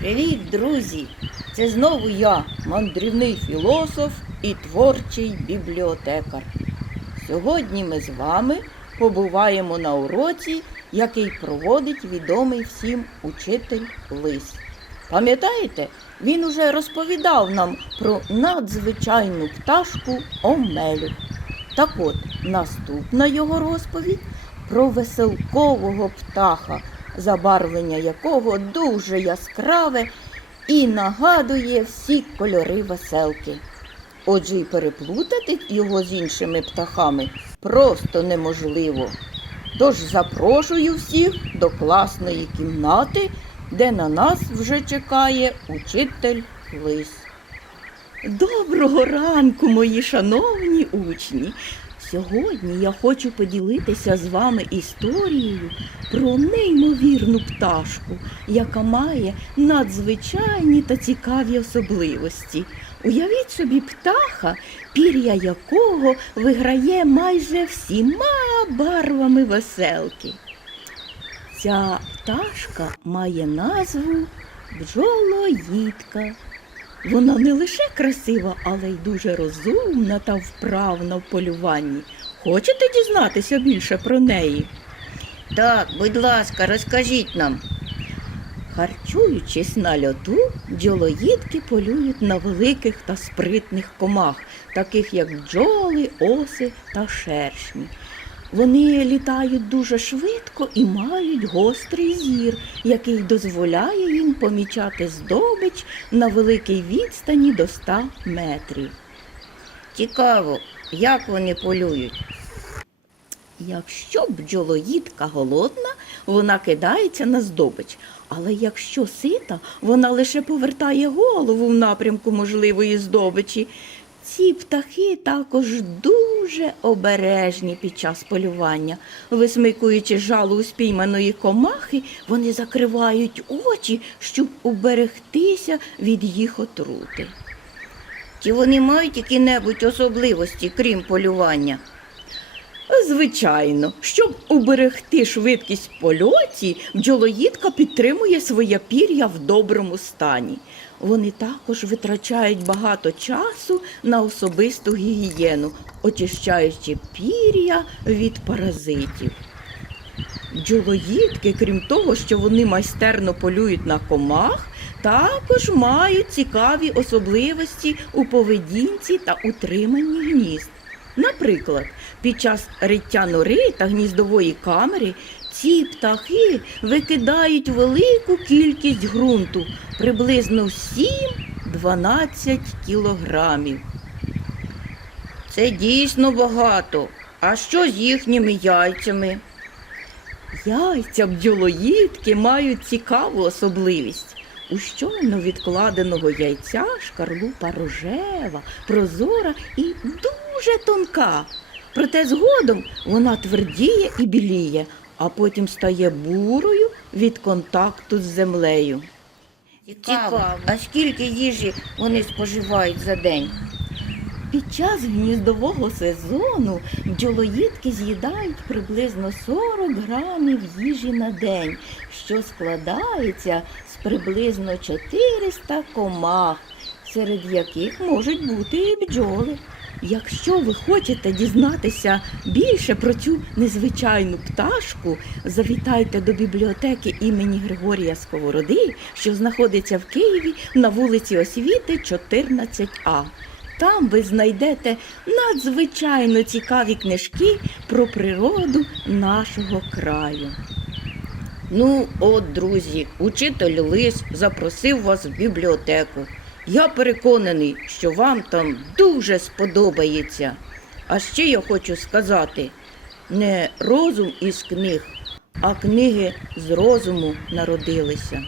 Привіт, друзі! Це знову я, мандрівний філософ і творчий бібліотекар. Сьогодні ми з вами побуваємо на уроці, який проводить відомий всім учитель Лис. Пам'ятаєте, він уже розповідав нам про надзвичайну пташку Омелю. Так от, наступна його розповідь про веселкового птаха, забарвлення якого дуже яскраве і нагадує всі кольори веселки. Отже, і переплутати його з іншими птахами просто неможливо. Тож запрошую всіх до класної кімнати, де на нас вже чекає учитель Лис. Доброго ранку, мої шановні учні! Сьогодні я хочу поділитися з вами історією про неймовірну пташку, яка має надзвичайні та цікаві особливості. Уявіть собі птаха, пір'я якого виграє майже всіма барвами веселки. Ця пташка має назву бджолоїдка. Вона не лише красива, але й дуже розумна та вправна в полюванні. Хочете дізнатися більше про неї? Так, будь ласка, розкажіть нам. Харчуючись на льоту, бджолоїдки полюють на великих та спритних комах, таких як бджоли, оси та шершні. Вони літають дуже швидко і мають гострий зір, який дозволяє їм помічати здобич на великій відстані до 100 метрів. Цікаво, як вони полюють. Якщо бджолоїдка голодна, вона кидається на здобич. Але якщо сита, вона лише повертає голову в напрямку можливої здобичі. Ці птахи також дуже обережні під час полювання. Висмикуючи жалу у спійманої комахи, вони закривають очі, щоб уберегтися від їх отрути. Чи вони мають які-небудь особливості, крім полювання? Звичайно, щоб уберегти швидкість польоті, бджолоїдка підтримує своє пір'я в доброму стані. Вони також витрачають багато часу на особисту гігієну, очищаючи пір'я від паразитів. Бджолоїдки, крім того, що вони майстерно полюють на комах, також мають цікаві особливості у поведінці та утриманні гнізд. Наприклад, під час риття нори та гніздової камери ці птахи викидають велику кількість ґрунту, приблизно 7-12 кілограмів. Це дійсно багато. А що з їхніми яйцями? Яйця бджолоїдки мають цікаву особливість. У щойно відкладеного яйця шкарлупа рожева, прозора і дуже тонка. Проте згодом вона твердіє і біліє, а потім стає бурою від контакту з землею. Цікаво, а скільки їжі вони споживають за день? Під час гніздового сезону бджолоїдки з'їдають приблизно 40 грамів їжі на день, що складається з приблизно 400 комах, серед яких можуть бути і бджоли. Якщо ви хочете дізнатися більше про цю незвичайну пташку, завітайте до бібліотеки імені Григорія Сковороди, що знаходиться в Києві на вулиці Освіти, 14А. Там ви знайдете надзвичайно цікаві книжки про природу нашого краю. Ну, от, друзі, учитель Лис запросив вас в бібліотеку. Я переконаний, що вам там дуже сподобається. А ще я хочу сказати: не розум із книг, а книги з розуму народилися.